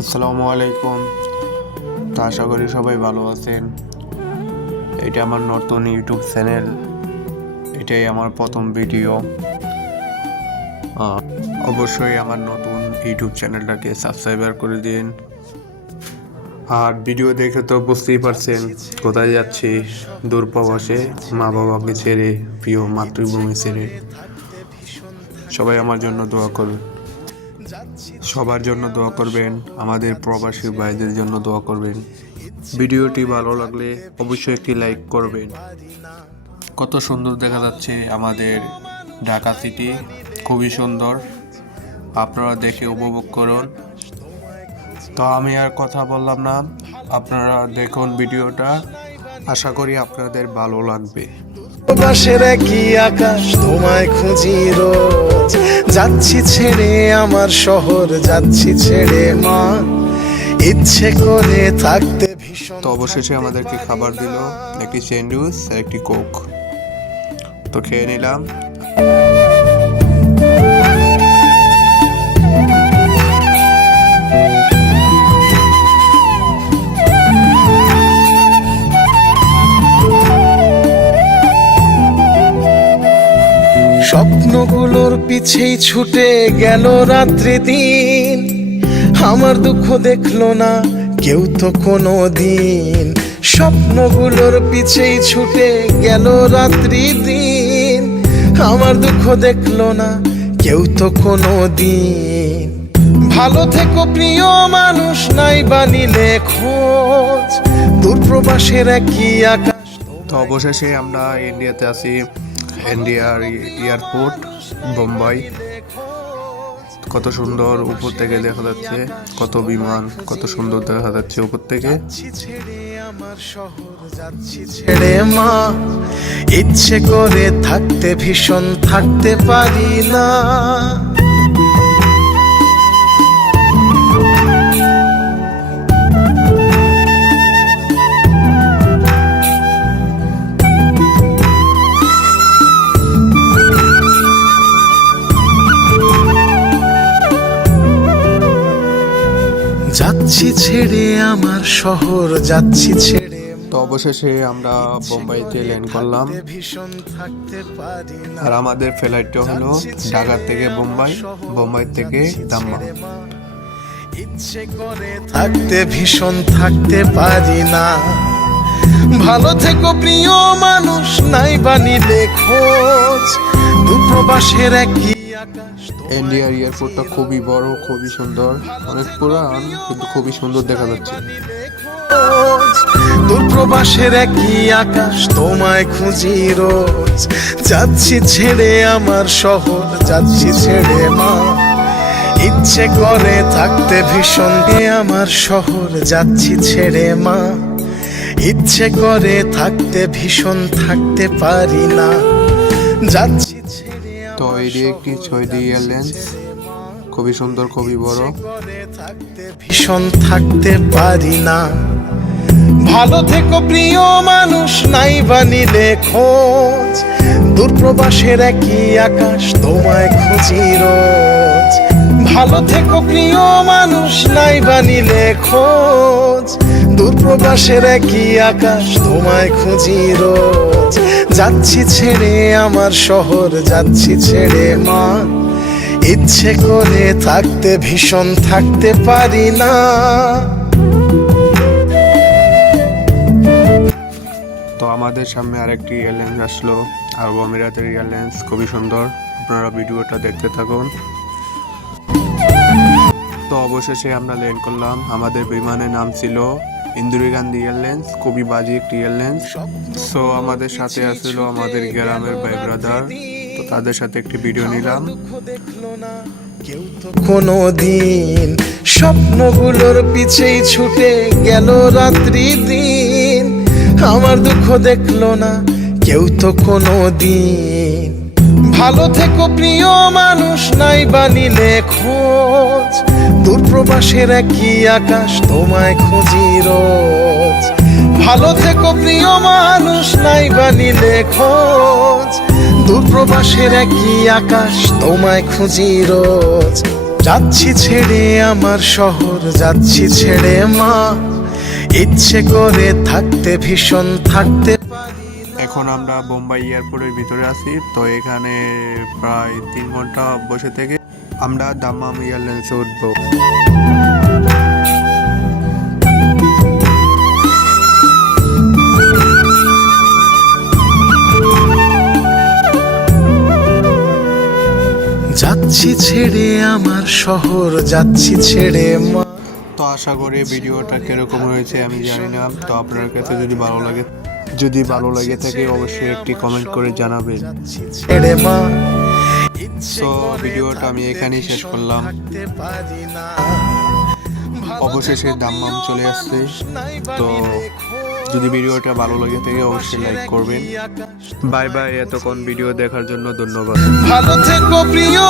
আসসালামু আলাইকুম। তো আশা করি সবাই ভালো আছেন। এটা আমার নতুন ইউটিউব চ্যানেল। এটাই আমার প্রথম ভিডিও। অবশ্যই আমার নতুন ইউটিউব চ্যানেলটাকে সাবস্ক্রাইবার করে দিন। আর ভিডিও দেখে তো বুঝতেই পারছেন, কোথায় যাচ্ছি দূর প্রবাসে মা বাবাকে ছেড়ে, প্রিয় মাতৃভূমি ছেড়ে। সবাই আমার জন্য দোয়া করবে সবার জন্য দোয়া করবেন, আমাদের প্রবাসী ভাইদের জন্য দোয়া করবেন। ভিডিওটি ভালো লাগলে অবশ্যই একটি লাইক করবেন। কত সুন্দর দেখা যাচ্ছে আমাদের ঢাকা সিটি, খুবই সুন্দর। আপনারা দেখে উপভোগ করুন। তো আমি আর কথা বললাম না, আপনারা দেখুন ভিডিওটা। আশা করি আপনাদের ভালো লাগবে। বাসের কি আকাশ, তোমায় খুঁজি রোজ। যাচ্ছি ছেড়ে আমার শহর, যাচ্ছি ছেড়ে মা। ইচ্ছে করে থাকতে ভীষণ তো অবশেষে আমাদেরকে খাবার দিল, একটি স্যান্ডউইচ একটি কোক। তো খেয়ে নিলাম। পিছেই ছুটে গেল রাত্রি দিন। আমার দুঃখ দেখল না কেউ তো কোনো দিন স্বপ্নগুলোর পিছেই ছুটে গেল রাত্রি দিন। আমার দুঃখ দেখল না কেউ তো কোনো দিন ভালো থেকো প্রিয় মানুষ, নাই বানিলে খোঁজ। দূরপ্রবাসের একই আকাশ। তো অবশেষে আমরা ইন্ডিয়াতে আছি। ইন্ডিয়ার এয়ারপোর্ট, বোম্বাই। কত সুন্দর উপর থেকে দেখা যাচ্ছে, কত বিমান, কত সুন্দর দেখা যাচ্ছে উপর থেকে। আমার শহর, যাচ্ছি ছেড়ে মা। ইচ্ছে করে থাকতে ভীষণ, থাকতে পারি না। যাচ্ছি ছেড়ে আমার শহর যাচ্ছি ছেড়ে। তো অবশেষে আমরা বোম্বাইতে ল্যান্ড করলাম। আর আমাদের ফ্লাইটটা হলো ঢাকা থেকে বোম্বাই বোম্বাই থেকে দাম্মা। ইচ্ছে করে থাকতে ভীষণ থাকতে পারি না। ভালো থেকো প্রিয় মানুষ নাই বানিলে খোঁজ দুপ্রবাসের একই ইন্ডিয়ার এয়ারপোর্টটা খুবই বড়, খুবই সুন্দর। অনেক পুরান, কিন্তু খুবই সুন্দর দেখা যাচ্ছে। খোঁজ দূরপ্রবাসের একই আকাশ, তোমায় খুঁজি রোজ। যাচ্ছি ছেড়ে আমার শহর, যাচ্ছি ছেড়ে মা। ইচ্ছে করে থাকতে ভীষণ আমার শহর, যাচ্ছি ছেড়ে মা। ইচ্ছে করে থাকতে ভীষণ, থাকতে পারি না। যাচ্ছি তো এটি একটি ছয়ডি এয়ারলাইন্স খুবই সুন্দর, খুবই বড়। ভীষণ থাকতে পারি না। ভালো থেকো প্রিয় মানুষ, নাই বানিলে খোঁজ। দূরপ্রবাসের একই আকাশ, তোমায় খুঁজি রোজ। ভালো থেকো প্রিয় মানুষ, নাই বানিলে খোঁজ। দূরপ্রবাসের একই আকাশ, তোমায় খুঁজি রোজ। যাচ্ছি ছেড়ে আমার শহর, যাচ্ছি ছেড়ে মা। ইচ্ছে করে থাকতে, ভীষণ থাকতে পারি না। তো আমাদের সামনে আরেকটি এয়ারলাইন্স আসলো, আরব আমিরাতের এয়ারলাইন্স। খুবই সুন্দর, আপনারা ভিডিওটা দেখতে থাকুন। তো অবশেষে আমরা ল্যান্ড করলাম। আমাদের বিমানের নাম ছিল ইন্দুরি গান্ধী এয়ারলাইন্স খুবই বাজে একটি এয়ারলাইন্স। সো আমাদের সাথে আসলো আমাদের গ্রামের ভাই ব্রাদার তো তাদের সাথে একটি ভিডিও নিলাম। কোনো দিন স্বপ্নগুলোর পিছেই ছুটে গেল রাত্রি দিন। আমার দুঃখ দেখল না কেউ তো কোনো দিন ভালো থেকো প্রিয় মানুষ নাই বানিলে খোঁজ। দূরপ্রবাসের একই আকাশ, তোমায় খুঁজি রোজ। ভালো থেকো প্রিয় মানুষ নাই বানিলে খোঁজ। দূরপ্রবাসের একই আকাশ, তোমায় খুঁজি রোজ। যাচ্ছি ছেড়ে আমার শহর, যাচ্ছি ছেড়ে মা। ইচ্ছে করে থাকতে ভীষণ, থাকতে এখন আমরা বোম্বাই এয়ারপোর্টের ভিতরে আছি তো এখানে প্রায় তিন ঘণ্টা বসে থেকে আমরা দাম্মাম এয়ারলাইন্সে উঠবো। যাচ্ছি ছেড়ে আমার শহর যাচ্ছি ছেড়ে তো আশা করি ভিডিওটা কীরকম হয়েছে আমি জানি না তো আপনার কাছে যদি ভালো লাগে যদি ভালো লাগে থাকে অবশ্যই একটি কমেন্ট করে জানাবেন। করে ভিডিওটা আমি এখানেই শেষ করলাম। অবশেষে দাম্মাম চলে আসছে। তো যদি ভিডিওটা ভালো লাগে থাকে অবশ্যই লাইক করবেন। বাই বাই এতক্ষণ ভিডিও দেখার জন্য ধন্যবাদ। ভালো থেকো প্রিয়